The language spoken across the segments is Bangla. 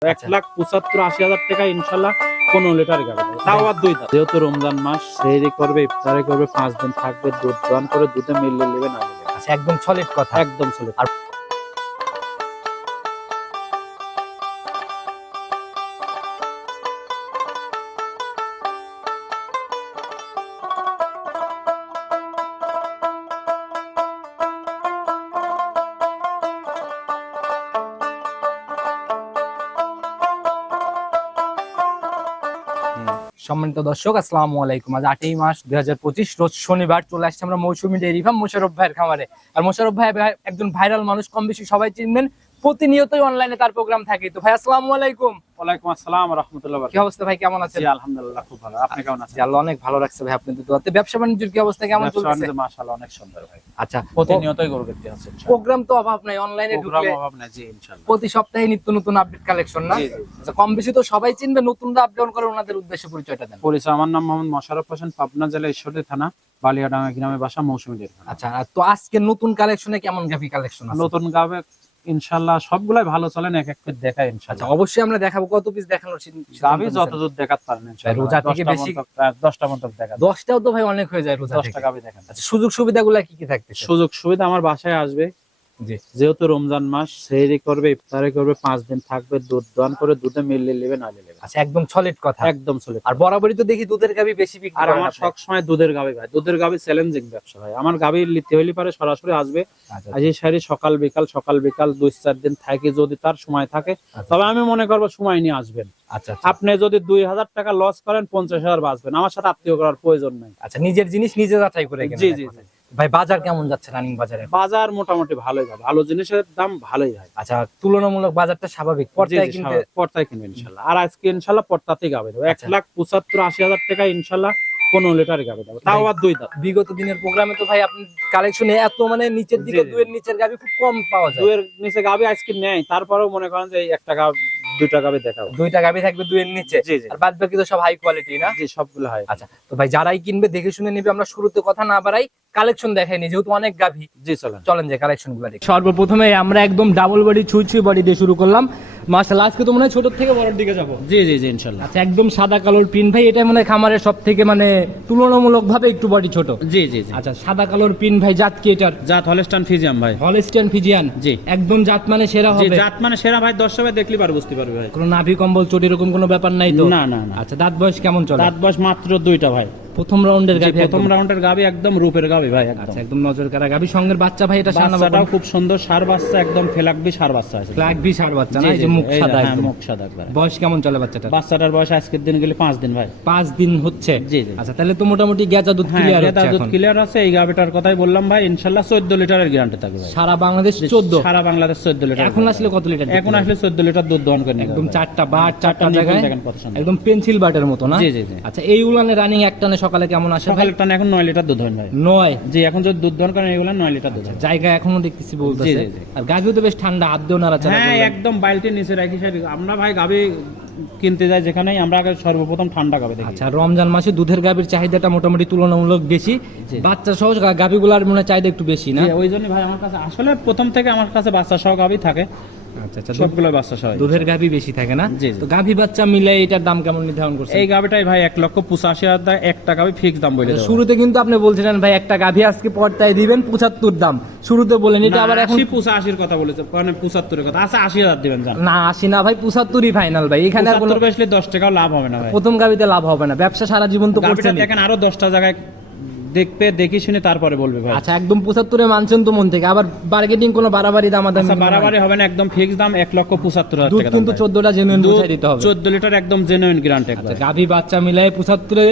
1,75,80,000 টাকা ইনশাল্লাহ 15 লিটার গাবে তাও আর 2 দাঁত। যেহেতু রমজান মাস সেহরি করবে ইফতারি করবে 5 দিন থাকবে দুধ দোয়ান করে দুধে মিলিয়ে নেবে না নেবে। আচ্ছা একদম সলিড কথা। একদম সলিড। আর সম্মানিত দর্শক আসসালামু আলাইকুম। আজ 8ই মার্চ 2025 রোজ শনিবার চলে আসছে আমরা মৌসুমী ডেইরি ফার্ম মোশাররফ ভাইয়ের খামারে। আর মোশাররফ ভাই একজন ভাইরাল মানুষ, কম বেশি সবাই চিনবেন, প্রতিনিয়তই অনলাইনে তার প্রোগ্রাম থাকে। তো ভাই আসসালামু আলাইকুম। ওয়ালাইকুম আসসালাম ওয়া রাহমাতুল্লাহি ওয়া কি বারাকাতুহু। অবস্থা ভাই, কেমন আছেন? জি আলহামদুলিল্লাহ খুব ভালো। আপনি কেমন আছেন? আল্লাহ অনেক ভালো রাখছে ভাই আপনাদের দোয়াতে। ব্যবসা বাণিজ্যের কি অবস্থা, কেমন চলছে? মাশাআল্লাহ অনেক সুন্দর ভাই। আচ্ছা প্রতিনিয়তই গরু দেখতে আছে ইনশাআল্লাহ। প্রোগ্রাম তো অভাব নাই, অনলাইনে প্রোগ্রাম ঢুকলে অভাব নাই। জি ইনশাআল্লাহ প্রতি সপ্তাহে নিত্য নতুন আপডেট কালেকশন না? জি জি। আচ্ছা কম বেশি তো সবাই চিনবে, নতুনরা আপডেট করে ওনাদের উদ্দেশ্যে পরিচয়টা দেন। পরিচয়, আমার নাম মোহাম্মদ মোশাররফ হোসেন, পাবনা জেলা ঈশ্বরদী থানা বালিয়াডাঙ্গা গ্রামে বাসা, মৌসুমী ডেইরি ফার্ম। আচ্ছা তো আজকে নতুন কালেকশনে কেমন গাভি কালেকশন আছে? নতুন গাবে ইনশাআল্লাহ সবগুলাই ভালো চলেন, এক এক করে দেখাই আচ্ছা ইনশাআল্লাহ। অবশ্যই আমরা দেখাবো। কত পিস দেখানোর গাবি যত দূর দেখাতে পারেন ইনশাআল্লাহ। রোজা থেকে বেশি 10টা মতো দেখা 10টাও তো ভাই অনেক হয়ে যায় রোজা 10টা থেকে। গাবি দেখেন। আচ্ছা সুযোগ সুবিধাগুলো কি কি থাকতেছে? সুযোগ সুবিধা আমার বাসায় আসবে, জি যেহেতু রমজান মাস সেহরি করবে ইফতারি করবে 5 দিন থাকবে দুধ দোয়ান করে দুধে মিলিয়ে নেবে না নেবে। আচ্ছা একদম সলিড কথা। একদম সলিড। আর বরাবরই তো দেখি দুধের গাভি বেশি বিক্রি আর করেন আমার আপনি। সব সময় দুধের গাবি ভাই, দুধের গাবি চ্যালেঞ্জিং ব্যবসা ভাই। আমার গাবি নিতে হইলে পারে সরাসরি আসবে, আচ্ছা আজ এই সারি সকাল বিকাল 2-4 দিন থাকে, যদি তার সময় থাকে আচ্ছা। তবে আমি মনে করবো সময় নিয়ে আসবেন। আচ্ছা আপনি যদি 2,000 টাকা লস করেন 50,000 বাঁচবেন, আমার সাথে আত্মীয় করার প্রয়োজন নাই। আচ্ছা নিজের জিনিস নিজে যাচাই করে কেনেন। জি জি জি। ভাই বাজার কেমন যাচ্ছে রানিং বাজারে? বাজার মোটামুটি ভালোই ভাই, ভালো জিনিসের দাম ভালোই হয়। আচ্ছা তুলনামূলক বাজারটা স্বাভাবিক পর্যায়ে কিনতে? পর্তায় কিনবে ইনশাল্লাহ। আর আজকে ইনশাল্লাহ পর্তাতেই গাবে দেবো। আচ্ছা। 1,75,80,000 টাকা ইনশাল্লাহ 15 লিটার গাবে দেবো, তাও আর 2 দাঁত। বিগত দিনের প্রোগ্রামে তো ভাই আপনি কালেকশনে এত মানে নিচের দিকে জি, জি। দুয়ের নিচের গাভি খুব কম পাওয়া যায়। দুয়ের নিচে গাবে আজকে নেই, তারপরেও মনে করেন যে এই 1 টাকা 2 টাকা গাবে দেখাবো। 2টা গাভি থাকবে দুয়ের নিচে, জি জি আর বাদ বাকি তো সব হাই কোয়ালিটি না? জি, সবগুলো হয়। আচ্ছা তো ভাই যারাই কিনবে দেখে শুনে নিবে। আমরা শুরুতে কথা না বাড়াই কালেকশন দেখাইনি, যেহেতু অনেক গাভি। জি চলেন। চলেন যে কালেকশন গুলো দেখি। সর্বপ্রথমে আমরা একদম ডাবল বডি ছুঁই বডি দিয়ে শুরু করলাম। মাশাআল্লাহ আজকে তো মনে হয় ছোট থেকে বড়র দিকে যাব। জি জি জি ইনশাল্লাহ। আচ্ছা একদম সাদা কালোর প্রিন্ট ভাই, এটা মনে হয় খামারের সব থেকে মানে তুলনামূলক ভাবে একটু বডি ছোট। জি জি জি। আচ্ছা সাদা কালোর প্রিন্ট ভাই, জাত কি এটার? জাত হলস্টাইন ফ্রিজিয়ান ভাই। Holstein Friesian. জি। একদম জাত মানে সেরা জি হবে। জাত মানে সেরা ভাই, দর্শকরা দেখলি পারে বুঝতে পারবে ভাই। কোনো নাভি কম্বল চটি এরকম কোনো ব্যাপার নাই তো? না না না। আচ্ছা দাঁত বয়স কেমন চলে? দাঁত বয়স মাত্র 2টা ভাই। প্রথম রাউন্ডের গাভি? প্রথম রাউন্ডের গাবি একদম রূপের গাবি ভাই একদম। আচ্ছা একদম নজর কাড়া গাভি। সঙ্গের বাচ্চা ভাই এটা সানা বাচ্চাটাও খুব সুন্দর, সার বাচ্চা একদম ফেলাকবি সার বাচ্চা আছে। ফ্ল্যাগ বি সার বাচ্চা না? জি, এই যে জি, মুখ এই সাদা হ্যাঁ, একদম। মুখ সাদা একবার। বয়স কেমন চলে বাচ্চাটা? বাচ্চাটার বয়স আজকের দিন গেলে 5 দিন ভাই। 5 দিন হচ্ছে? জি, জি। আচ্ছা তাহলে তো মোটামুটি গেজা দুধ হ্যাঁ ক্লিয়ার এটা হচ্ছে দুধ এখন। ক্লিয়ার আছে। এই গাবিটার কথাই বললাম ভাই, ইনশাআল্লাহ 14 লিটারের গ্যারান্টি থাকবে ভাই। সারা বাংলাদেশ 14? সারা বাংলাদেশ 14 লিটার। এখন আসলে কত লিটার? এখন আসলে 14 লিটার দুধ দহন করে নেবে একদম ভাই। চারটা বাট, চারটা নিপুণ জায়গায় দেখেন কত সুন্দর। একদম পেন্সিল বাটের মতো না? জি জি জি। আচ্ছা এই উলানে রানিং একটানে সকালে কেমন আসে ভাই? সকালে টানে এখন 9 লিটার দুধ হয় ভাই। 9? জি এখন যদি দুধ দহন করেন এগুলা 9 লিটার দুধ হয়। জায়গা এখনো দেখতেছি বলতেছে। জি, জি, জি। আর গাভিও তো বেশ ঠান্ডা, হাত দিও নাড়াচাড়া হ্যাঁ করলেন। একদম বালতির নিচে রাখি সাইড। আমরা ভাই গাবি কিনতে যাই যেখানেই, আমরা আগে সর্বপ্রথম ঠান্ডা গাবি দেখি। আচ্ছা রমজান মাসে দুধের গাভীর চাহিদাটা মোটামুটি তুলনামূলক বেশি। জি। বাচ্চা সহ গাভীগুলার মনে হয় চাহিদা একটু বেশি না? জি, ওই জন্য ভাই আমার কাছে আসলে প্রথম থেকে আমার কাছে বাচ্চা সহ গাবি থাকে। আচ্ছা আচ্ছা সবগুলো বাচ্চা সহ। দুধের গাভী বেশি থাকে না? জি, জি। তো গাভী বাচ্চা মিলে এটার দাম কেমন নির্ধারণ করছেন? এই গাবিটাই ভাই 1,85,000 একটা গাবি ফিক্স দাম বলে দেবো। শুরুতে কিন্তু আপনি বলছিলেন ভাই একটা গাভী আজকে পর্দায় দিবেন 75 দাম, শুরুতে বলেন। এটা আবার এখন 80-85 কথা বলেছে, মানে 75 এর কথা। আচ্ছা 80,000 দিবেন জান। না 80 না ভাই, 75ই ফাইনাল ভাই। এখানে আর কোনো 75 বেশলে 10 টাকাও লাভ হবে না ভাই। প্রথম গাভীতে লাভ হবে না, ব্যবসা সারা জীবন তো গাবিটা করছেন। দেখেন আরো 10টা জায়গায় দেখবে, দেখি শুনে তারপরে বলবে ভাই। আচ্ছা একদম 75-এ মানছেন তো মন থেকে? আবার বার্গেটিং কোনো বাড়াবাড়ি দামাদামি? আচ্ছা বাড়াবাড়ি হবে না, একদম ফিক্স দাম 1,75,000 দুধ টাকা। কিন্তু 14টা জেনুইন বুঝাই দিতে হবে। 14 লিটার একদম জেনুইন গ্যারান্টি একবার। গাভী বাচ্চা মিলাই 75-এ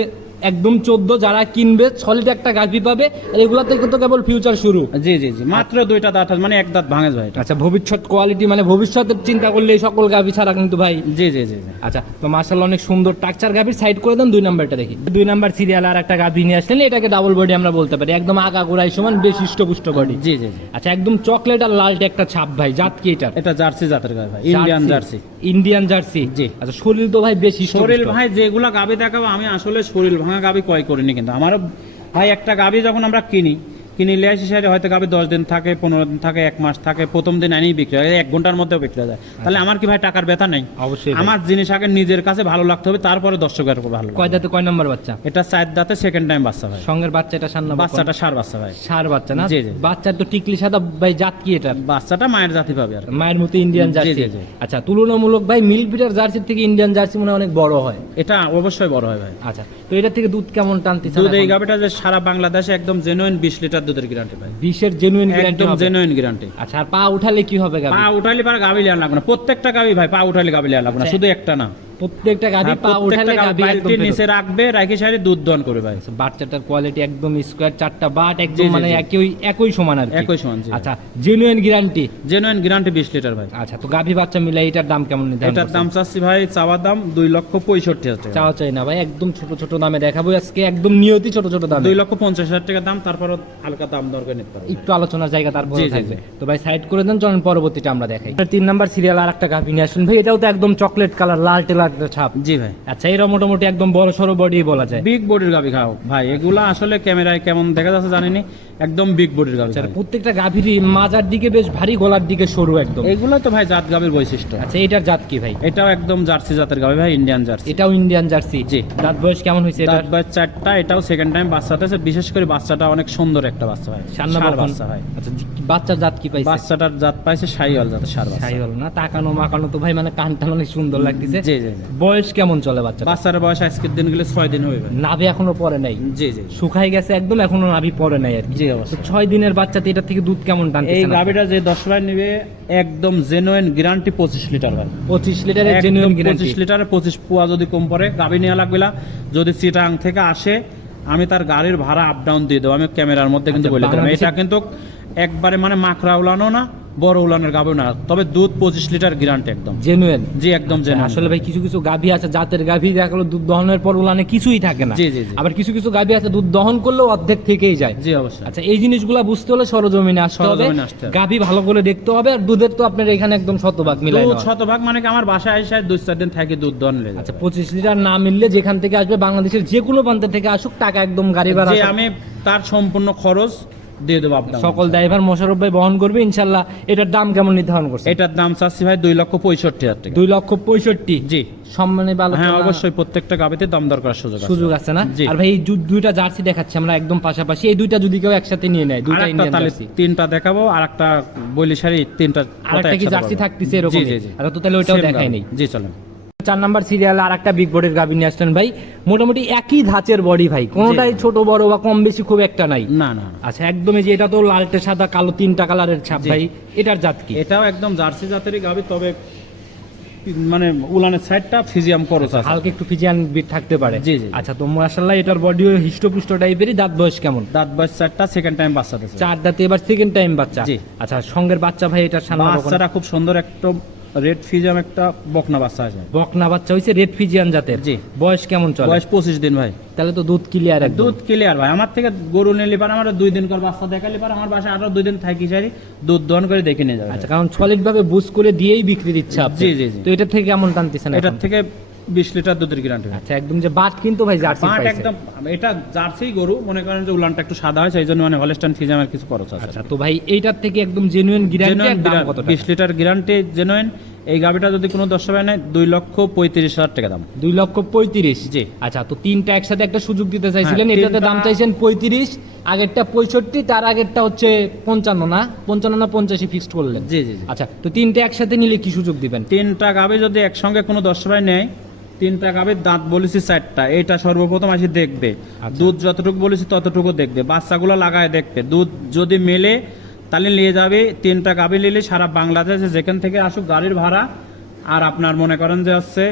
একদম 14। যারা কিনবে সলিড একটা গাভী পাবে। আর এগুলা থেকে তো কেবল ফিউচার শুরু। জি জি জি, মাত্র 2টা দাঁত আছে, মানে এক দাঁত ভাঙে ভাই এটা। আচ্ছা ভবিষ্যৎ কোয়ালিটি মানে ভবিষ্যতের চিন্তা করলে এই সকল গাভী ছাড়া কিন্তু ভাই। জি জি জি জি। আচ্ছা তো মাশাআল্লাহ অনেক সুন্দর টাকচার গাভীর। সাইড করে দেন 2 নাম্বারটা দেখি। 2 নাম্বার সিরিয়াল আর একটা গাভী নিয়ে আসলেন, এটাকে ডাবল বডি আমরা বলতে পারি। একদম আগা গোড়াই সমান, বেশ হৃষ্টপুষ্ট বডি। জি জি জি। আচ্ছা একদম চকলেট আর লালটে একটা ছাপ ভাই। জাত কি এটার? এটা জার্সি জাতের গাভী ভাই, ইন্ডিয়ান জার্সি। Indian Jersey? জি। আচ্ছা শরীর তো ভাই বেশ হৃষ্টপুষ্ট। শরীর ভাই যেগুলা গাভী দেখাবো, আমি আসলে শরীর ভাঙা গাভী ক্রয় করিনি, কিন্তু আমারও ভাই একটা গাভী যখন আমরা কিনি কিনে নিয়ে আসি সেটা হয়তো গাবি 10 দিন থাকে, 15 দিন থাকে, 1 মাস থাকে, প্রথম দিন আনিই বিক্রি হয়, 1 ঘন্টার মধ্যেও বিক্রি হয়ে যায়। তাহলে আমার কি ভাই টাকার ব্যথা নেই? অবশ্যই ভাই। আমার জিনিস আগে নিজের কাছে ভালো লাগতে হবে, তারপরে দর্শকের উপর ভালো লাগবে। কয় দাঁতে কয় নম্বর বাচ্চা? এটা 4 দাঁতে সেকেন্ড টাইম বাচ্চা ভাই। সঙ্গের বাচ্চাটা সান্না বাচ্চাটা ষাঁড় বাচ্চা ভাই। ষাঁড় বাচ্চা না? জি, জি। বাচ্চার তো টিকলি সাদা ভাই, জাত কি এটা? বাচ্চাটা মায়ের জাতি পাবে আর কি। মায়ের মতো ইন্ডিয়ান জি, জার্সি। জি, জি। আচ্ছা, তুলনামূলক ভাই মিল্ক ব্রিডার জার্সির থেকে ইন্ডিয়ান জার্সি মনে হয় অনেক বড় হয়। এটা অবশ্যই বড় হয় ভাই। আচ্ছা, তো এটা থেকে দুধ কেমন টানতেছে? দুধ এই গাবিটা যে সারা বাংলাদেশে একদম জেনুইন 20 লিটার দুধের গ্যারান্টি ভাই। 20 জেনুইন গ্যারান্টি একদম হবে? Genuine guarantee. আচ্ছা, আর পা উঠালে কি হবে গাবি? পা উঠাইলে পারে গাবি লিয়া লাগবে না, প্রত্যেকটা গাবি ভাই পা উঠাইলে গাবি লিয়া লাগবে না, আচ্ছা। শুধু একটা না, প্রত্যেকটা গাবি হ্যাঁ, পা উঠালে প্রত্যেকটা গাবি একদম বালতির নিচে ফেরত। রাখবে, রাখি সাইডে দুধ দহন করবে ভাই। বাচ্চাটার কোয়ালিটি একদম স্কয়ার, চারটা বাট জি, একদম জি, মানে জি। একই সমান আর কি। একই সমান, জি। আচ্ছা, genuine guarantee. Genuine guarantee 20 litre ভাই। আচ্ছা, তো গাভী বাচ্চা মিলাই এটার দাম কেমন নির্ধারণ এটার করছেন? দাম চাচ্ছি ভাই, চাওয়া দাম 2,65,000 টাকা। চাওয়া চাই না ভাই, একদম ছোট ছোট দামে দেখাবো আজকে, একদম নিয়তি ছোট ছোট দামে। 2,50,000 টাকা দাম, তারপর হালকা দাম দর করে নিতে পারবে। একটু আলোচনার জায়গা তারপর জি, জি, থাকবে। জি। তো ভাই সাইড করে দেন, চলেন পরবর্তীটা আমরা দেখাই। 3 নাম্বার সিরিয়াল আর একটা গাভী নিয়ে আসুন ভাই, এটাও তো একদম চকলেট কালার, লাল টেলার ছাপ। জি ভাই। আচ্ছা, এরা মোটামুটি একদম বড় সড়ো বডি বলা যায়। বিগ বডির গাবি খাও ভাই, এগুলা আসলে ক্যামেরায় কেমন দেখা যাচ্ছে জানিনি, একদম বিগ বডির গাবি। আচ্ছা, প্রত্যেকটা গাভীরই মাজার দিকে বেশ ভারী, গলার দিকে সরু একদম। এগুলা তো ভাই জাত গাবির বৈশিষ্ট্য। আচ্ছা, এটার জাত কি ভাই? এটাও একদম জার্সি জাতের গাবি ভাই, ইন্ডিয়ান জার্সি। এটাও ইন্ডিয়ান জার্সি। জি। দাঁত বয়স কেমন হয়েছে এটার? দাঁত বয়স 4টা, এটাও সেকেন্ড টাইম বাচ্চা হতেছে, বিশেষ করে বাচ্চাটা অনেক সুন্দর একটা বাচ্চা ভাই, সান্না ষাঁড় বকন। বাচ্চা ভাই। আচ্ছা, বাচ্চার জাত কি পাইছে? বাচ্চাটার জাত পাইছে শাহিওয়াল জাতের ষাঁড় বাচ্চা। সাইওয়াল না? তাকানো মাকানো তো ভাই মানে কান টান অনেক সুন্দর লাগতেছে। জি, জি, জি। বয়স কেমন চলে বাচ্চা? বাচ্চার বয়স আজকের দিন গেলে 6 দিন হয়ে যাবে। নাভি এখনো পরে নাই? জি, জি। শুকাই গেছে একদম, এখনো নাভি পরে নাই আর কি। জি, তো অবশ্যই। 6 দিনের বাচ্চাতে এটা থেকে দুধ কেমন এই টানতেছে? গাবিটা যে 10 ভাই নেবে, একদম জেনুইন গ্যারান্টি 25 লিটার ভাই। 25 লিটারের জেনুইন গ্যারান্টি। 25 লিটারে 25 পোয়া যদি কম পড়ে গাবি নেওয়া লাগবে না। যদি চিটাং থেকে আসে, আমি তার গাড়ির ভাড়া আপ ডাউন দিয়ে দেবো, আমি ক্যামেরার মধ্যে কিন্তু আচ্ছা, বলে দিলাম। বাংলাদেশে- এটা কিন্তু একবারে মানে মাখরা উলানো না, বড় উলানোর গাবি না, তবে দুধ 25 লিটার গ্যারান্টি একদম। জেনুইন। জি, একদম জেনুইন। আসলে ভাই কিছু কিছু গাভী আছে জাতের গাভী, দেখা গেলো দুধ দহনের পর উলানে কিছুই থাকে না। জি, জি, জি। আবার কিছু কিছু গাভী আছে দুধ দহন করলেও অর্ধেক থেকেই যায়। জি, অবশ্যই। আচ্ছা, এই জিনিসগুলা বুঝতে হলে সরজমিনে আসতে হবে, সরজমিনে আসতে হবে। গাভী ভালো করে দেখতে হবে, আর দুধের তো আপনার এখানে একদম শতভাগ মিলাই দুধ নেওয়া। শতভাগ মানে কি, আমার বাসায় এসে 2-4 দিন থাকি দুধ দহন লেগে আচ্ছা, যাবে। 25 লিটার না মিললে যেখান থেকে আসবে, বাংলাদেশের যে কোনো প্রান্ত থেকে আসুক, টাকা একদম গাড়ি ভাড়া যে আমি তার সম্পূর্ণ খরচ দিয়ে দেবো আপনার। সকল ড্রাইভার মোশাররফ ভাই বহন করবে ইনশাল্লাহ। এটার দাম কেমন নির্ধারণ করছে? এটার দাম চাচ্ছি ভাই 2,65,000 টাকা। 2,65,000। জি। সম্মানে ভালো হ্যাঁ, অবশ্যই প্রত্যেকটা গাবিতে দাম দর করার সুযোগ আছে না? জি। আর ভাই এই দুইটা জার্সি দেখাচ্ছি আমরা একদম পাশাপাশি, এই দুইটা যদি কেউ একসাথে নিয়ে নেয়, দুইটা আরেকটা ইন্ডিয়ান তাহলে জার্সি, 3টা দেখাবো, আর একটা বইলি শাড়ি 3টা। আরেকটা কি জার্সি থাকতেছে এরকম? জি, জি, জি। আর তো তাহলে ওইটাও Same দেখাই গাবি। নেই। জি, চলেন। 4 নাম্বার সিরিয়াল আর একটা বিগ বডির গাভী নিয়ে আসলেন ভাই, মোটামুটি একই ধাঁচের বডি ভাই, কোনোটাই ছোট বড় বা কম বেশি খুব একটা নাই। না, না, না। আচ্ছা, একদম এই যে এটা তো লালটে সাদা কালো 3টা কালারের ছাপ জি। ভাই, এটার জাত কি? এটাও একদম জার্সি জাতেরই গাবি, তবে মানে উলানের সাইডটা ফিজিয়াম করস আছে। হালকা একটু ফিজিয়ান বিট থাকতে পারে। জি, জি। আচ্ছা, তো মাশাআল্লাহ এটার বডিও হিষ্টপুষ্ট টাইপেরই। দাঁত বয়স কেমন? দাঁত বয়স 4টা, সেকেন্ড টাইম বাচ্চা দিয়েছে। 4 দাঁতে, এবার সেকেন্ড টাইম বাচ্চা। জি। আচ্ছা, সঙ্গের বাচ্চা ভাই এটার সান্না বকন। বাচ্চাটা খুব সুন্দর, একটা রেড ফিজিয়াম একটা বকনা বাচ্চা আছে। বকনা বাচ্চা হইছে রেড ফিজিয়ান জাতের। জি। বয়স কেমন চলে? বয়স 25 দিন ভাই। তাহলে তো দুধ ক্লিয়ার একদম। দুধ ক্লিয়ার ভাই। আমার থেকে গরু নিলে পারে, আমার 2 দিন কর বাচ্চা দেখালে পারে, আমার বাসায় আরো 2 দিন থাকি সারি দুধ দহন করে দেখে নিয়ে যাবে। আচ্ছা, কারণ সলিড ভাবে বুঝ করে দিয়েই বিক্রি দিচ্ছে আপনি। জি, জি, জি। তো এটা থেকে কেমন টানতেছেন এটার এখন? থেকে 20 লিটার দুধের গ্যারান্টি। আচ্ছা, একদম যে বাট কিন্তু ভাই জার্সি পাট পাইছে। একদম, এটা জার্সি গরু, মনে করেন যে উলানটা একটু সাদা হয়, সেই জন্য মানে হলস্টাইন ফিজিয়ামের কিছু খরচ আছে। আচ্ছা, তো ভাই এইটার থেকে একদম জেনুইন গ্যারান্টি, জেনুইন দাম কত টাকা? 20 লিটার গ্যারান্টি জেনুইন। এই গাবিটা যদি কোনো দর্শক ভাই নেয়, 2,35,000 টাকা দাম। 2,35,000। জি। আচ্ছা, তো 3টা একসাথে একটা সুযোগ দিতে চাইছিলেন, হ্যাঁ, এটাতে 3টা দাম চাইছেন 35, আগেরটা 65, তার আগেরটা হচ্ছে 55 না 85 ফিক্সড করলেন। জি, জি, জি। আচ্ছা, তো 3টা একসাথে নিলে কি সুযোগ দিবেন? 3টা গাবি যদি একসঙ্গে কোনো দর্শক ভাই নেয়, 3টা গাবির দাঁত বলেছি 4টা, এটা সর্বপ্রথম আসি দেখবে, আচ্ছা। দুধ যতটুকু বলেছি ততটুকু দেখবে, বাচ্চাগুলো লাগায় দেখবে, দুধ যদি মেলে তাহলে নিয়ে যাবে। 3টা গাবি নিলে সারা বাংলাদেশে যেখান থেকে আসুক গাড়ির ভাড়া, আর আপনার মনে করেন যে হচ্ছে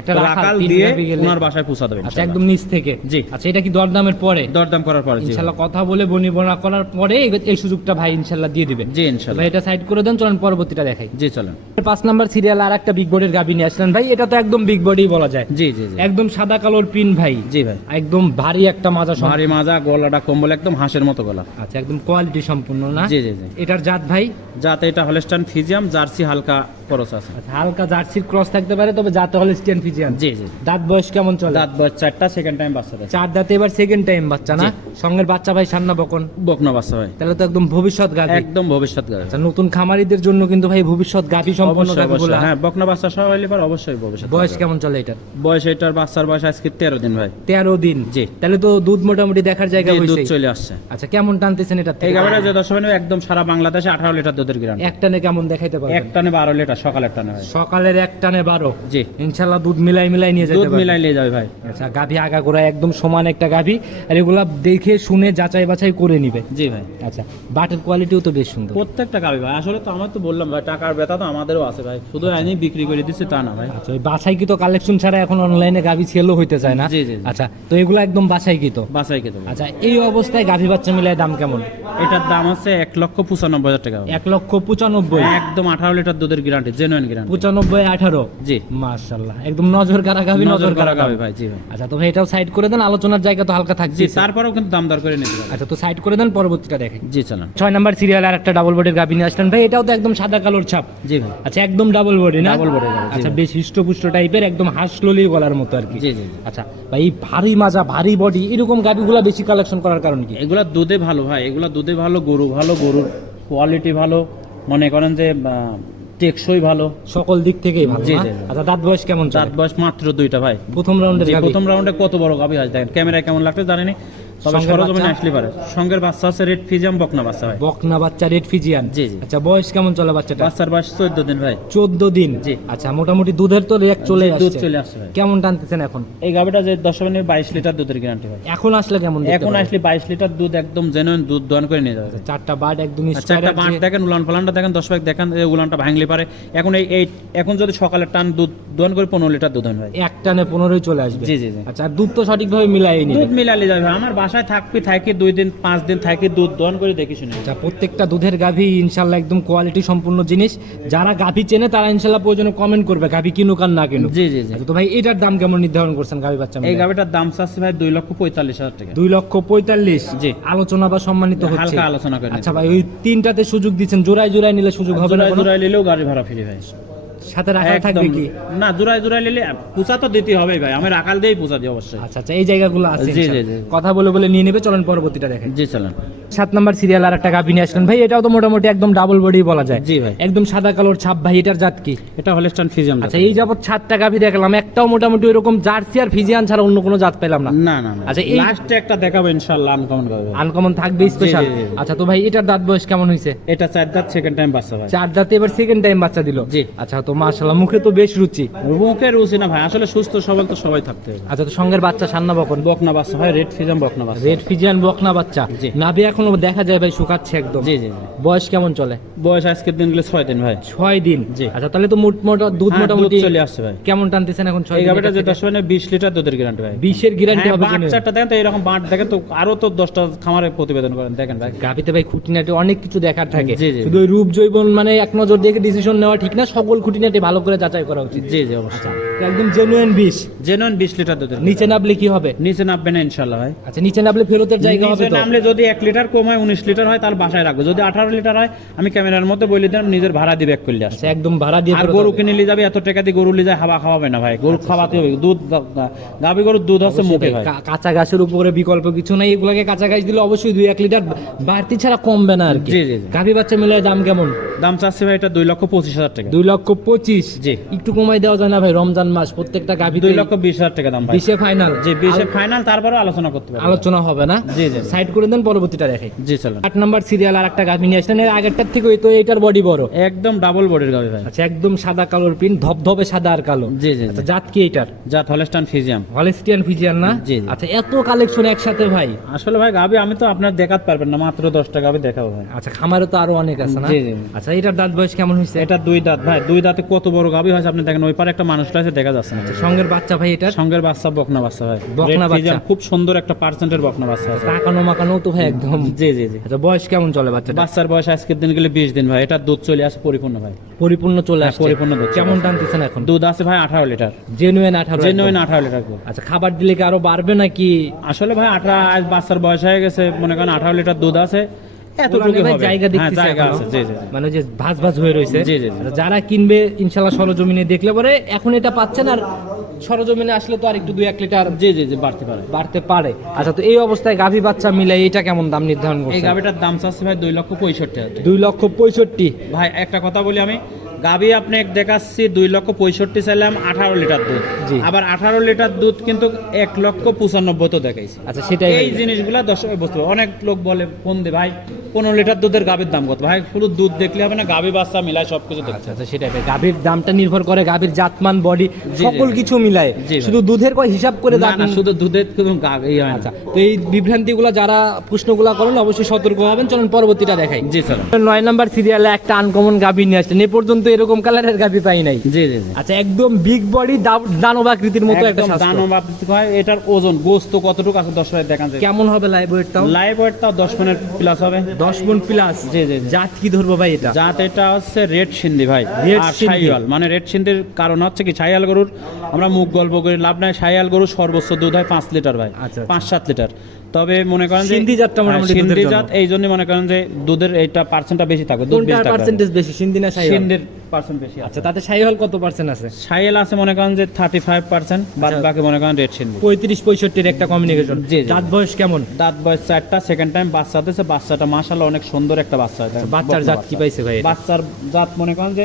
একটা রাখাল 3 দিয়ে গাভী গেলে- ওনার বাসায় পৌঁছা দেবে আচ্ছা, একদম নিচ থেকে। জি। আচ্ছা, এটা কি দরদামের পরে? দরদাম করার পরে। জি ইনশাআল্লাহ কথা বলে বনিবনা করার পরে এই সুযোগটা ভাই ইনশাআল্লাহ দিয়ে দিবেন। জি, ইনশাআল্লাহ। ভাই এটা সাইড করে দেন, চলেন পরবর্তীটা দেখাই। জি, চলেন। 5 নাম্বার সিরিয়াল আর একটা বিগ বডির গাভী নিয়ে আসলেন ভাই, এটা তো একদম বিগ বডি বলা যায়। জি, জি, জি। একদম সাদা কালোর প্রিন্ট ভাই। জি ভাই। একদম ভারী একটা মাজা সম্পূর্ণ। ভারী মাজা, গলাটা কম্বল একদম হাঁসের মতো গলা। আচ্ছা, একদম কোয়ালিটি সম্পূর্ণ না? জি, জি, জি। এটার জাত ভাই? যাতে এটা হলস্টাইন ফিজিয়াম জার্সি হালকা খরচ আছে। আচ্ছা, হালকা জার্সির ক্রস থাকতে পারে, তবে জাতে হলিস্টিয়ান ফ্রিজিয়ান। জি জি। দাঁত বয়স কেমন চলে? দাঁত বয়স 4টা, সেকেন্ড টাইম বাচ্চা দেয়। 4 দাঁতে এবার সেকেন্ড টাইম বাচ্চা না? জি। সঙ্গের বাচ্চা ভাই সান্না বকন? বকনা বাচ্চা ভাই, তাহলে তো একদম ভবিষ্যৎ গাভী। একদম ভবিষ্যৎ গাভী। আচ্ছা, নতুন খামারিদের জন্য কিন্তু ভাই ভবিষ্যৎ গাভী সম্পন্ন অবশ্যই গাভীগুলো। অবশ্যই, হ্যাঁ বকনা বাচ্চা সহ হইলে পর অবশ্যই ভবিষ্যৎ। বয়স কেমন চলে এটা? বয়স এটার বাচ্চার বয়স আজকে 13 দিন ভাই। 13 দিন। জি। তাহলে তো দুধ মোটামুটি দেখার জায়গা জি, দুধ হইছে। চলে আসছে। আচ্ছা, কেমন টানতেছেন এটা? এই গাভীটা যে দর্শক একদম সারা বাংলাদেশে 18 লিটার দুধের গ্যারান্টি। এক টানে কেমন দেখাইতে পারবেন? এক টানে 12 লিটার, সকালের টানে ভাই। সকালের এক টানে 12? জি। ইনশাআল্লাহ দুধ মিলাই নিয়ে যেতে দুধ পারবেন। মিলাই নিয়ে যাবে ভাই। আচ্ছা, গাভী আগাগোড়া একদম সমান একটা গাভী, আর এগুলা দেখে শুনে যাচাই বাছাই করে নিবে। জি ভাই। আচ্ছা, বাটের কোয়ালিটিও তো বেশ সুন্দর। প্রত্যেকটা গাভী ভাই, আসলে তো আমার তো বললাম ভাই, টাকার ব্যথা তো আমাদেরও আছে ভাই, শুধু আইনি বিক্রি করে দিচ্ছি তা না ভাই। আচ্ছা, ওই বাছাইকৃত কালেকশন ছাড়া এখন অনলাইনে গাভী সেলও হইতে চায় না। জি, জি, জি। আচ্ছা, তো এগুলো একদম বাছাইকৃত। বাসাই কে দেবো। আচ্ছা, এই অবস্থায় গাভী বাচ্চা মিলায় দাম কেমন? এটার দাম আছে 1,95,000 টাকা। 1,95,000? একদম 18 লিটার দুধের গ্যারান্টি, জেনুইন গ্যারান্টি। 95 18? জি। মাশাআল্লাহ, একদম নজর কারা গাভী, নজর কারা গাভী গাভী। ভাই। জি ভাই। আচ্ছা, তো ভাই এটাও সাইড করে দেন, আলোচনার জায়গা তো হালকা থাকছে। জি, তারপরেও কিন্তু দাম দর করে নিতে পারবে। আচ্ছা, তো সাইড করে দেন, পরবর্তীটা দেখেন। জি চালান। 6 নাম্বার সিরিয়াল আর একটা ডাবল বডির গাভী নিয়ে আসলেন ভাই, এটাও তো একদম সাদা কালোর ছাপ। জি ভাই। আচ্ছা, একদম ডাবল বডি না? ডাবল বডির গাভী, জি আচ্ছা, ভাই। বেশ হৃষ্টপুষ্ট টাইপের, একদম হাঁসললি গলার মতো আর কি। জি জি। আচ্ছা ভাই, এই ভারী মাজা ভারী বডি এরকম গাভীগুলা বেশি কালেকশন করার কারণ কি? এগুলা দুধে ভালো ভাই, এগুলা দুধে ভালো, গরু ভালো, গরুর কোয়ালিটি ভালো, মনে করেন যে টেকসই ভালো, সকল দিক থেকেই ভালো জি, না? জি, জি। আচ্ছা, দাঁত বয়স কেমন চলে? দাঁত বয়স মাত্র 2টা ভাই। প্রথম রাউন্ডের জি, গাভী? প্রথম রাউন্ডে কত বড় গাভী হয় দেখেন, ক্যামেরায় কেমন লাগছে জানেনি, তবে সঙ্গের সরজমিনে বাচ্চা? আসলে পারে। সঙ্গের বাচ্চা আছে রেড ফিজিয়াম বকনা বাচ্চা ভাই। বকনা বাচ্চা, রেড ফিজিয়ান। জি, জি। আচ্ছা, বয়স কেমন চলে বাচ্চাটা? বাচ্চার বয়স 14 দিন ভাই। 14 দিন? জি। আচ্ছা, মোটামুটি দুধের তো রেক চলে জি, দুধ আসছে। চলে আসছে ভাই। কেমন টানতেছেন এখন? এই গাভীটা যে 22 লিটার দুধের গ্যারান্টি ভাই। এখন আসলে কেমন দেখতে এখন পাবেন? আসলে 22 লিটার দুধ, একদম জেনুইন দুধ দোয়ান করে নিয়ে যাবে। চারটা বাট একদম আচ্ছা, একটা বাঁট দেখেন, উলান পালানটা দেখেন, 10 ভাগ দেখেন, এই উলানটা ভাঙলে পারে। এখন এখন যদি সকালে টান দুধ দোয়ান করে 15 লিটার দুধ হয় ভাই। এক টানে 15 চলে আসবে। জি জি জি। আচ্ছা, আর দুধ তো সঠিকভাবে মিলাই নিবে। দুধ মিলালে যাবে ভাই। আমার বাসায় থাকি 2 দিন 5 দিন থাকি, দুধ দোয়ান করে দেখি শুনে। আচ্ছা, প্রত্যেকটা দুধের গাভী ইনশাল্লাহ একদম কোয়ালিটি সম্পূর্ণ জিনিস। যারা গাভী চেনে তারা ইনশাল্লাহ প্রয়োজনে কমেন্ট করবে গাভী কিনুক আর না কিনুক। জি জি জি। আচ্ছা, তো ভাই এটার দাম কেমন নির্ধারণ করছেন গাভী বাচ্চা এই মিলায়? গাভীটার দাম চাচ্ছে ভাই 2,45,000 টাকা। 2,45,000? জি। আলোচনা বা সম্মানিত হচ্ছে? হালকা আলোচনা করে আচ্ছা ভাই, ওই তিনটাতে সুযোগ দিচ্ছেন, জোড়ায় নিলে সুযোগ হবে না কোনো? জোড়ায় নিলেও গাড়ি ভাড়া ফ্রি ভাই। সাথে রাখা থাকবে একদম কি? না, জোড়ায় নিলে পূজা তো দিতে হবে ভাই, আমি রাখাল দিয়েই পূজা দিই অবশ্যই। আচ্ছা আচ্ছা, এই জায়গাগুলো আছে জি, জি, ইনশাল্লাহ। জি। কথা বলে নিয়ে নেবে, চলেন পরবর্তীটা দেখেন। জি চালান। 7 নাম্বার সিরিয়াল আর একটা গাভী নিয়ে আসলেন ভাই, এটাও তো মোটামুটি একদম ডাবল বডি বলা যায়। জি ভাই। একদম সাদা কালোর ছাপ ভাই, এটার জাত কি? এটা হলস্টাইন ফিজিয়াম। আচ্ছা, এই যাবত 7টা গাভী দেখলাম, একটাও মোটামুটি এরকম জার্সি আর ফিজিয়ান ছাড়া অন্য কোনো জাত পেলাম না। না না না। আচ্ছা, আচ্ছা, লাস্টে একটা দেখাবো ইনশাআল্লাহ, আনকমন গাভী। আনকমন থাকবে স্পেশাল। জি, জি, জি। আচ্ছা, তো ভাই এটার দাঁত বয়স কেমন হয়েছে? এটা 4 দাঁত, সেকেন্ড টাইম বাচ্চা ভাই। 4 দাঁতে এবার সেকেন্ড টাইম বাচ্চা দিল। জি। আচ্ছা, তো মাশাআল্লাহ, মুখে তো বেশ রুচি। মুখে রুচি না ভাই, আসলে সুস্থ সবল তো সবাই থাকতে হবে। আচ্ছা, তো সঙ্গের বাচ্চা সান্না বকন? বকনা বাচ্চা ভাই, রেড ফিজিয়াম বকনা বাচ্চা। রেড ফিজিয়ান বকনা বাচ্চা। জি। নাভি এখনো দেখা যায় ভাই, শুকাচ্ছে একদম। জি জি জি। বয়স কেমন চলে? বয়স আজকের দিন গেলে 6 দিন ভাই। 6 দিন? জি। আচ্ছা, তাহলে তো দুধ হ্যাঁ, মোটামুটি দুধ চলে আসছে ভাই। কেমন টানতেছেন এখন? 6 এই দিন? গাভীটা যে 20 লিটার দুধের গ্যারান্টি ভাই। 20-এর গ্যারান্টি হ্যাঁ, হবে কিনা? বাচ্চাটা দেখেন তো, এরকম বাট দেখেন তো, আরো তো 10টা খামারে প্রতিবেদন করেন, দেখেন ভাই। গাভীতে ভাই খুঁটিনাটি অনেক কিছু দেখার থাকে। জি, জি। শুধু ওই রূপ জৈবন মানে এক নজর দেখে ডিসিশন নেওয়া ঠিক না, সকল খুঁটিনাটি ভালো করে যাচাই করা উচিত। জি জি অবশ্যই। একদম জেনুইন 20। জেনুইন 20 লিটার দুধের। নিচে নামলে কি হবে? নিচে নামবে না ইনশাআল্লাহ ভাই। আচ্ছা, নিচে নামলে ফেরতের জায়গা হবে নিচে তো? নামলে যদি 1 লিটার কম হয়, 19 লিটার হয়, তাহলে বাসায় রাখবো। যদি 18 লিটার হয়, আমি ক্যামেরার মধ্যে বলে দিলাম, নিজের ভাড়া দিয়ে ব্যাক করলে আসবে। আচ্ছা, একদম ভাড়া দিয়ে আর ফেরত গরু হবে। কিনে নিয়ে যাবে, এত টাকা দিয়ে গরু নিয়ে যায়, হাওয়া খাওয়াবে না ভাই, গরু খাওয়াতে হবে। দুধ গাভী গরুর দুধ হচ্ছে মুখে ভাই। কাঁচা ঘাসের উপরে বিকল্প কিছু নাই, এগুলোকে কাঁচা ঘাস দিলে অবশ্যই 2-1 লিটার বাড়তি ছাড়া কমবে না আর কি। জি, জি, জি। গাভী বাচ্চা মিলে দাম কেমন? দাম চাচ্ছে ভাই এটা 2,25,000 টাকা। 2,25,000? জি। একটু কমাই দেওয়া যায় না ভাই? রমজান মাস, প্রত্যেকটা গাভী 2,20,000 টাকা দাম ভাই। 20-এ ফাইনাল? জি, 20 ফাইনাল, তারপরে আলোচনা করতে পারবো। আলোচনা হবে না? জি, জি। সাইড করে দেন, পরবর্তীটা দেখে। জি চলেন। 8 নাম্বার সিরিয়াল আর একটা গাভী নিয়ে আসলেন, এর আগেরটার থেকে তো এটার বডি বড়। একদম ডাবল বডির গাভী ভাই। আচ্ছা, একদম সাদা কালোর পিন, ধবধবে সাদা আর কালো। জি জি আচ্ছা, জি। জাত কি এটার? জাত হলস্টাইন ফিজিয়াম। হলিস্টিয়ান ফিজিয়ান না? জি, জি। আচ্ছা, এত কালেকশন একসাথে ভাই? আসলে ভাই গাভী আমি তো আপনার দেখাতে পারবেন না, মাত্র 10টা গাভী দেখাবো ভাই। আচ্ছা, খামারে তো আরো অনেক আছে না? জি, জি। আচ্ছা, এটার দাঁত বয়স কেমন হয়েছে? এটা 2 দাঁত ভাই। 2 দাঁতে কত বড় গাভী হয়েছে আপনি দেখেন, ওই পারে একটা মানুষ আছে, দেখা যাচ্ছে না। আচ্ছা, সঙ্গের বাচ্চা ভাই এটার? সঙ্গের বাচ্চা বকনা বাচ্চা ভাই। বকনা Red বাচ্চা। Fijian, খুব সুন্দর একটা পার্সেন্টের বকনা বাচ্চা আছে। তাকানো মাকানো তো ভাই একদম। জি জি জি। আচ্ছা, বয়স কেমন চলে বাচ্চাটা? বাচ্চার বয়স আজকের দিন গেলে 20 দিন ভাই। এটা দুধ চলে আসে পরিপূর্ণ ভাই। পরিপূর্ণ চলে হ্যাঁ, আসছে? পরিপূর্ণ দুধ চলে কেমন আসছে। টানতেছেন এখন? দুধ আছে ভাই 18 লিটার। জেনুইন 18? জেনুইন 18 লিটার দুধ। আচ্ছা, খাবার দিলে কি আরো বাড়বে নাকি? আসলে ভাই 18, আজ বাচ্চার বয়স হয়ে গেছে, মনে করেন 18 লিটার দুধ আছে। এতটুকু ভাই হবে। জায়গা হ্যাঁ, দেখতেছি জায়গা এখনো। আছে, জি জি জি। মানে যে ভাঁজ ভাঁজ হয়ে রয়েছে। জি, জি, জি। যারা কিনবে ইনশাল্লাহ সরজমিনে দেখলে পরে এখন এটা পাচ্ছেন, আর সরজমিনে আসলে তো আর একটু 2-1 লিটার জি জি জি, বাড়তে পারে। বাড়তে পারে। আচ্ছা, তো এই অবস্থায় গাভী বাচ্চা মিলাই এটা কেমন দাম নির্ধারণ এই করছেন? গাভিটার দাম চাচ্ছে ভাই 2,65,000 টাকা। 2,65,000। ভাই একটা কথা বলি আমি, গাভি আপনি দেখাচ্ছি 2,65,000 চাইলাম 18 লিটার দুধ। জি। আবার 18 লিটার দুধ কিন্তু 1,95,000 তো দেখাইছি। আচ্ছা, সেটাই এই ভাই। জিনিসগুলা দর্শক বুঝতে পারবে। অনেক লোক বলে ফোন দে ভাই 15 লিটার দুধের গাভির দাম কত? ভাই শুধু দুধ দেখলে হবে না, গাভি বাচ্চা মিলায় সবকিছু দেখতে আচ্ছা আচ্ছা, সেটাই ভাই। গাভীর দামটা নির্ভর করে গাভীর জাতমান, বডি, জি, সকল জি। কিছু মিলায়। জি ভাই। শুধু দুধের কয় হিসাব করে না দাম না, শুধু দুধের কোনো এই হয় না। আচ্ছা, তো এই বিভ্রান্তিগুলো যারা প্রশ্নগুলো করেন অবশ্যই সতর্ক হবেন। চলুন পরবর্তীটা দেখাই। জি স্যার। 9 নাম্বার সিরিয়ালে একটা আনকমন গাভী নিয়ে আসছেন। এ পর্যন্ত এরকম কালারের গাভী পাই নাই। জি জি জি। আচ্ছা, একদম বিগ বডি, দানবাকৃতির মতো একটা একদম স্বাস্থ্য। দানবাকৃতি হয়। এটার ওজন গোস্ত কতটুকু আছে দর্শক দেখান যায়। কেমন হবে লাইভ ওয়েটটাও? লাইভ ওয়েটটাও 10 মনের প্লাস হবে। 10 মণ প্লাস। জি জি জি। জাত কি ধরবো ভাই এটা? জাত এটা হচ্ছে রেড সিন্ধি ভাই। রেড আর সিন্ধি। শাহিওয়াল, মানে রেড সিন্ধির কারণ হচ্ছে কি, শাহিওয়াল গরুর আমরা মুখ গল্প করে লাভ নাই। শাহিওয়াল গরুর সর্বোচ্চ দুধ হয় 5 লিটার ভাই, আচ্ছা, আচ্ছা। 5-7 লিটার। তবে মনে করেন যে সিন্ধি জাতটা মোটামুটি দুধের সিন্ধি জন্য। জাত, এই জন্য মনে করেন যে দুধের এইটা পার্সেন্টটা বেশি থাকে, দুধ কোনটার বেশি থাকে। পার্সেন্টেজ বেশি, সিন্ধি না শাহিওয়াল? সিন্ধির পার্সেন্ট বেশি আছে। আচ্ছা, তাতে শাহিওয়াল কত পার্সেন্ট আছে? শাহিওয়াল আছে মনে করেন যে 35%, বাদ বাকি মনে করেন রেড সিন্ধি। 35-65 একটা কমিউনিকেশন। জি, জি। দাঁত বয়স কেমন? দাঁত বয়স 4টা, সেকেন্ড টাইম বাচ্চা দিয়েছে। বাচ্চাটা মাশাআল্লাহ অনেক সুন্দর একটা বাচ্চা। বাচ্চার জাত কি পাইছে ভাই এটা? বাচ্চার জাত মনে করেন যে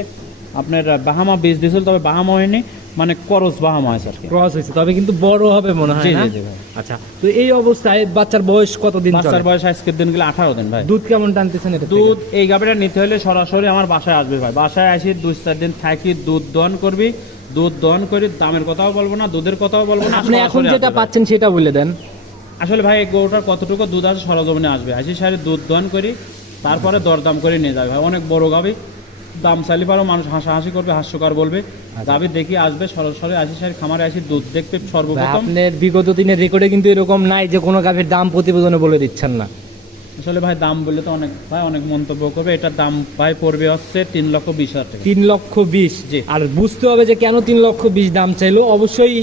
আপনার বাহামা বীজ দিয়েছিল, তবে বাহামা হয়নি, মানে করস বাহামা হয়েছে আর কি। ক্রস হয়েছে, তবে কিন্তু বড় হবে মনে হয় জি, না? জি, জি ভাই। আচ্ছা, তো এই অবস্থায় বাচ্চার বয়স কতদিন চলে? বাচ্চার বয়স আজকের দিন গেলে 18 দিন ভাই। দুধ কেমন টানতেছেন এটা? দুধ এই গাভিটা নিতে হলে সরাসরি আমার বাসায় আসবে ভাই। বাসায় আসি 2-4 দিন থাকি, দুধ দহন করবি। দুধ দহন করি, দামের কথাও বলবো না, দুধের কথাও বলবো না। আপনি এখন সরাসরি যেটা আসবে ভাই। পাচ্ছেন সেটা বলে দেন। আসলে ভাই এই গরুটার কতটুকু দুধ আছে সরজমিনে আসবে, আসি সারি দুধ দহন করি, তারপরে দরদাম করে নিয়ে যাবে ভাই। অনেক বড় গাভি, দাম চাইলে পারো মানুষ হাসাহাসি করবে, হাস্যকর বলবে। গাভি দেখি আসবে সরাসরি, আসি সারি খামারে আসি দুধ দেখবে ভাই, সর্বপ্রথম। আপনার বিগত দিনের রেকর্ডে কিন্তু এরকম নাই যে কোনো গাভীর দাম প্রতিবেদনে বলে দিচ্ছেন না। আসলে ভাই দাম বললে তো অনেক ভাই অনেক মন্তব্য করবে। এটার দাম ভাই পড়বে হচ্ছে 3,20,000 টাকা। 3,20,000। জি। আর বুঝতে হবে যে কেন 3,20,000 দাম চাইলো। অবশ্যই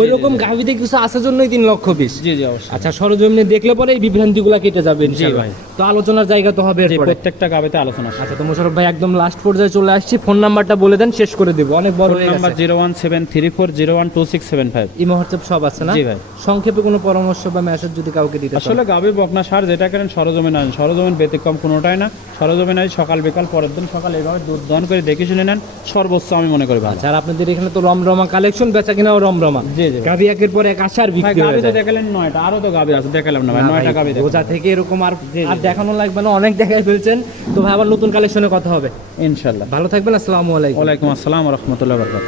ওই রকম জি। গাভীতে কিছু আছে জন্যই 3,20,000। জি জি অবশ্যই। আচ্ছা, সরজমিনে দেখলে পরে এই বিভ্রান্তিগুলো কেটে যাবে ইনশাআল্লাহ। ভাই। তো আলোচনার জায়গা তো হবে জি, এরপরে। প্রত্যেকটা গাভিতে আলোচনা আছে। আচ্ছা, তো মোশাররফ ভাই একদম লাস্ট পর্যায়ে চলে আসছি। ফোন নাম্বারটা বলে দেন, শেষ করে দেব, অনেক বড় ফোন হয়ে নাম্বার গেছে। 01734012675। ইমো হোয়াটসঅ্যাপ সব আছে না? জি ভাই। সংক্ষেপে কোনো পরামর্শ বা মেসেজ যদি কাউকে দিতে চান? আসলে গাভি বকনা সার যেটা করেন সরজমিন আনেন, সরজমিন ব্যতিক্রম কোনোটাই না। সরজমিন আনি সকাল বিকাল, পরের দিন সকাল, এইভাবে দুধ দহন করে দেখে শুনে নেন, সর্বোচ্চ আমি মনে করি ভালো। আচ্ছা, আর আপনাদের এখানে তো রমরমা কালেকশন, বেচা কিনাও রমরমা। জি, জি। গাভী একের পর এক আসার ভাই বিক্রি হয়ে গাভি তো যায়। দেখালেন 9টা, আরো তো গাভি আছে দেখালাম না ভাই, না 9টা ভাই, গাভি রোজা থেকে এরকম আর জি, আর জি। দেখানো লাগবে না, অনেক দেখাই ফেলছেন। তো ভাই আবার নতুন কালেকশনে কথা হবে। ইনশাল্লাহ। ভালো থাকবেন, আসসালামু আলাইকুম। ওয়ালাইকুম আসসালাম ওয়া রাহমাতুল্লাহি ওয়া বারাকাতুহু।